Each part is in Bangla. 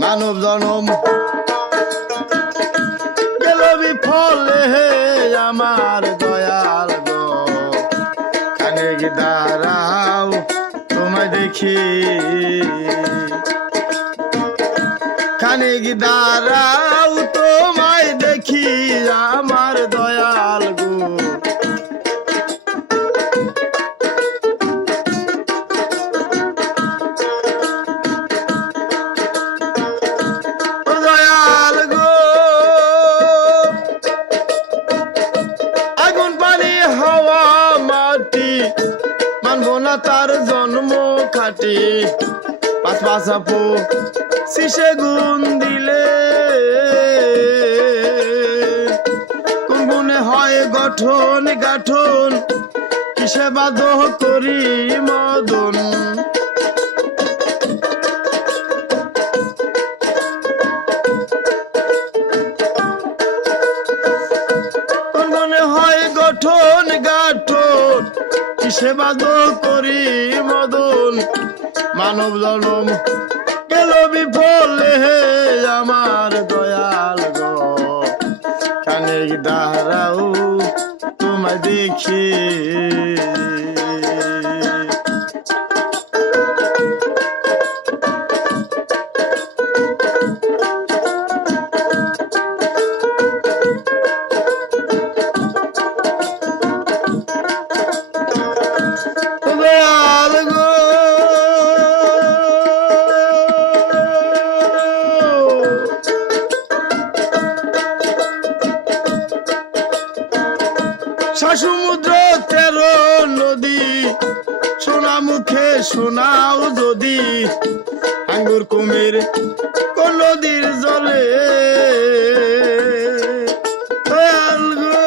মানব জনম গেল বিফলে হে আমার দয়াল গো খানিক দাঁড়াও তোমায় দেখি খানিক দাঁড়াও তোমায় দেখি আমার দয়াল গো দয়াল গো আগুন পানি হাওয়া মাটি মানবো না তার জন্ম খাটি পাঁচ পাঁচাপো শিশে গুণ দিলে কোন গুণে হয় গঠন গাঠন কিসে বাধ্য করি মদন কোন গুণে হয় গঠন গাঠন কিসে বাধ্য করি মদন মানব জনম গেল বিফলে হে আমার দয়াল গো খানিক দাঁড়াও তোমায় দেখি দয়াল গো সমুদ্র 13 নদী সোনা মুখে শোনাও যদি আঙ্গুর কুমির কোন নদীর জলে দয়াল গো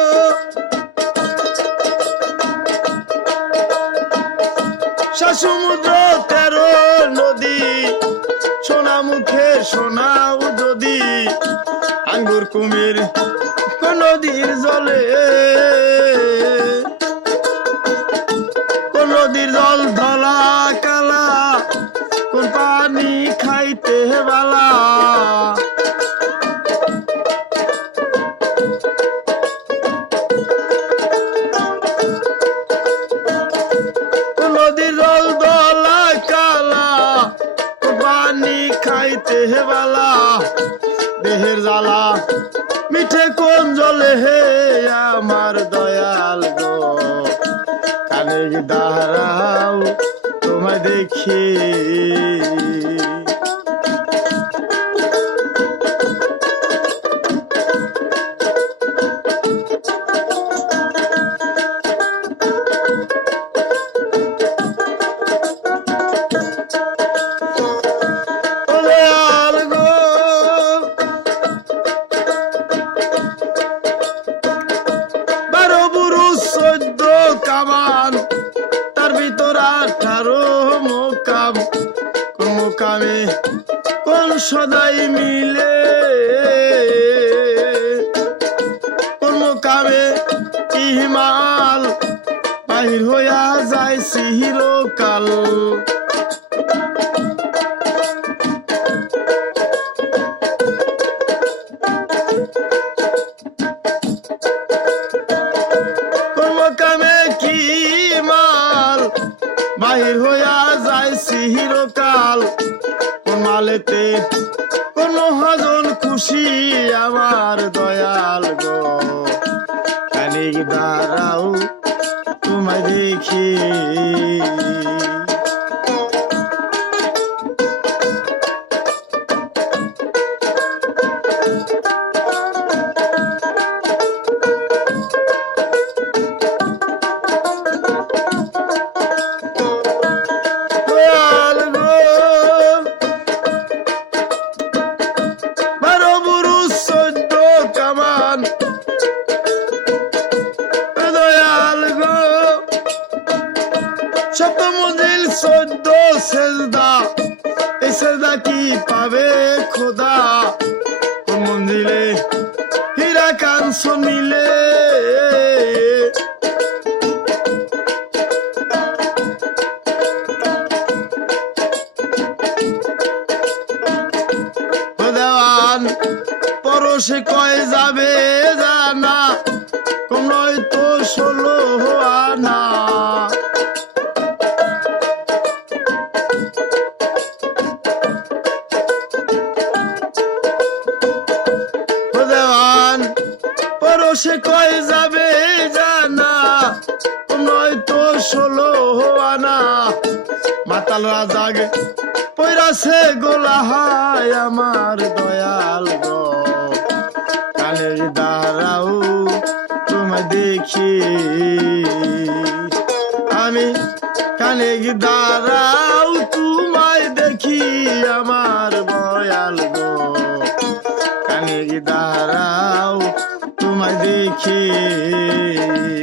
সমুদ্র 13 নদী সোনা মুখে শোনাও যদি আঙ্গুর কুমির কোন নদীর জলে কোন নদীর জল ধলা কালা কোন পানি খাইতে বালা কোন নদীর জল ধলা কালা কোন পানি খাইতে বালা দেহের জ্বালা মিঠে কোন জলে হে আমার দয়াল গো খানিক দাঁড়াও তোমায় দেখি দয়াল গো বারো বুরুজ 14 কামান তার ভিতর 18 মোকাম কোন মোকামে কোন সদাই মিলে কোন মোকামে ইহিমাল বাহির হইয়া যায় চিরকাল কি মাল বাহির হইয়া যায় চিরকাল কোন মালেতে কোন হাজন খুশি আমার দয়াল গো খানিক দাঁড়াও তোমায় দেখি দয়াল গো বারো বুরুজ 14 কামান দয়াল গো সপ্তম মঞ্জিল 14 সেজদা এই সেজদা কি পাবে খোদা কোন মঞ্জিলে হীরা কাঞ্চন মিলে পরশে কয় যাবে জানা কম নয় তো 16 আনা ও দেওয়ান পরশে কয় যাবে জানা কম নয় তো 16 আনা মাতাল রাজাগে পয়রাছে গোলাহায় আমার দয়াল গো কানের দ্বারাও তোমায় দেখি আমি কানের দ্বারাও তোমায় দেখি আমার দয়াল গো কানের দ্বারাও তোমায় দেখি